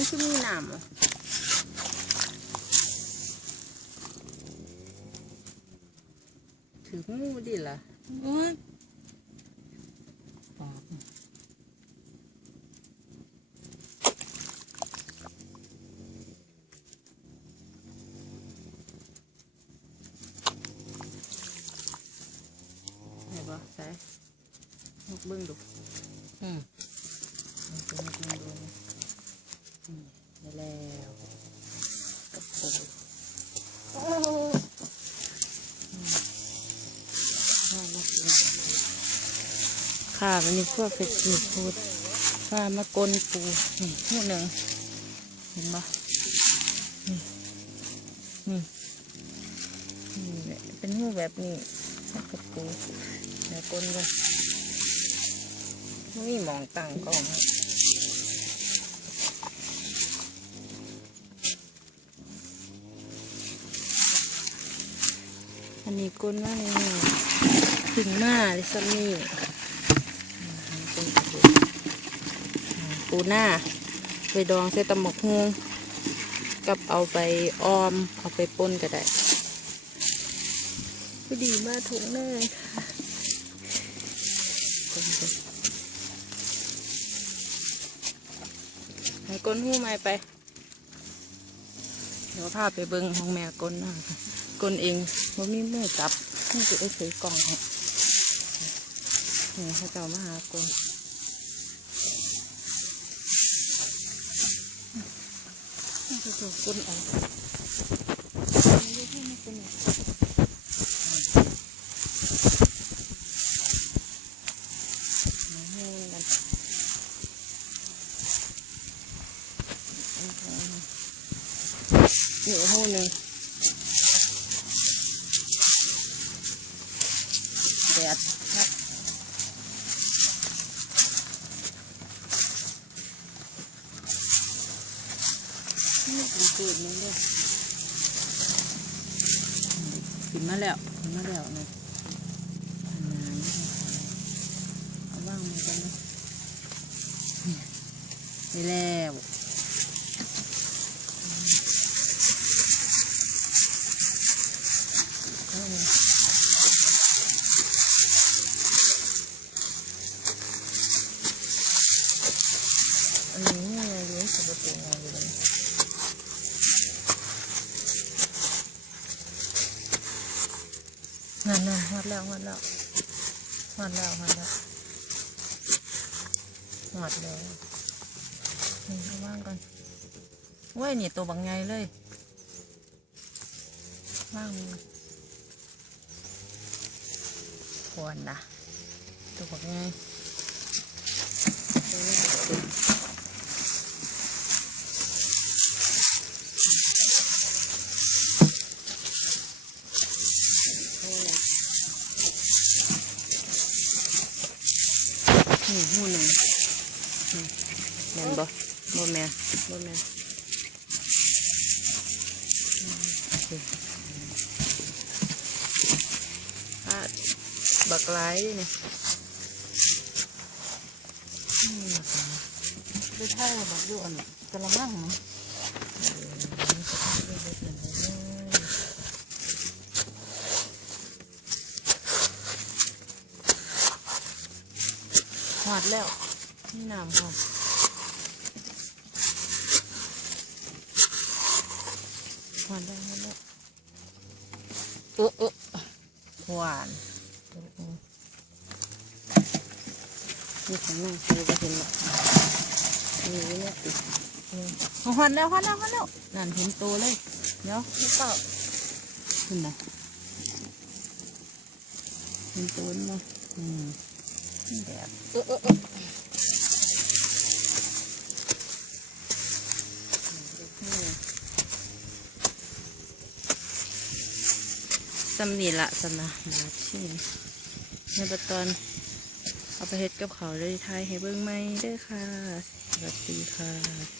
มันคือมีน้ำเหรอถืองูดิล่ะโอ้ยปอกไหนบ่ใส่ยกเบิ้งดูอืมยกเบิ้งยกเบิ้งดูอืม ได้แล้วกับปูโอ้โหอืมเอามากินค่ะวันนี้พวกเป็ดสีพูดว่ามากลปูนี่หูหนึ่งเห็นบ่นี่นี่นี่เป็นหูแบบนี้แล้วกับปูเดี๋ยวกลนกันมีมองตั้งกล้องครับ อันนี้กลนว่านี่ถึงมาเลยซัมนี่ปูหน้าไปดองใส่ตำหมกฮวงกับเอาไปออม เอาไปป่นก็ได้พอดีมากถุงเลยค่ะก้นไปให้ก้นหู้ไม้ไป เดี๋ยวพาไปเบิ้งห้องแม่ก้นหน้าค่ะก้นเอง ว่ามีมือจับนี่จะได้ถือกล่องให้นี่เขาเจ้ามาหาก้นน่าจะถูกก้นออกไม่ได้ให้มันเป็นเอาให้มันแบบเหนียวหูหนึ่ง แดดครับนี่เป็นตูดมันด้วยขึ้นมาแล้วขึ้นมาแล้วนี่อันนั้นเอาว่างมันกันนะเนี่ยได้แล้วเอามาอันนี้เนี่ยเลี้ยงสุดตัวงานอยู่เลย นั่นน่ะหัดแล้วหัดแล้วหัดแล้วหัดแล้วหัดแล้วนี่เอาว่างก่อนเว้ยนี่ตัวบางไงเลยว่างมือควรนะตัวบางไงตัวนี้เอาเลย นี่หูหนึ่งแมนบ่บ่แมนบ่แมนบักไลายนี่อืมไปถ่าบักอยู่อันกระมังมั้งเออมันจะต้องได้เด็ดหนึ่งเลย หอดแล้วนี่น้ำหอมหอดแล้วหอดแล้วเออเออหวานเออเออนี่ของนั่งใครจะเห็นหรอกนี่เนี่ยติดเออหอดแล้วหอดแล้วหอดแล้วนั่นเห็นตัวเลยเดี๋ยวไม่เปล่าขึ้นนะเห็นตัวมั้ยอืม แบบสำนีละสนะมาชีในบัดตอน เอาไปเฮ็ดกับเขาเลยทายให้เบิ่งไหมเด้อค่ะ สวัสดีค่ะ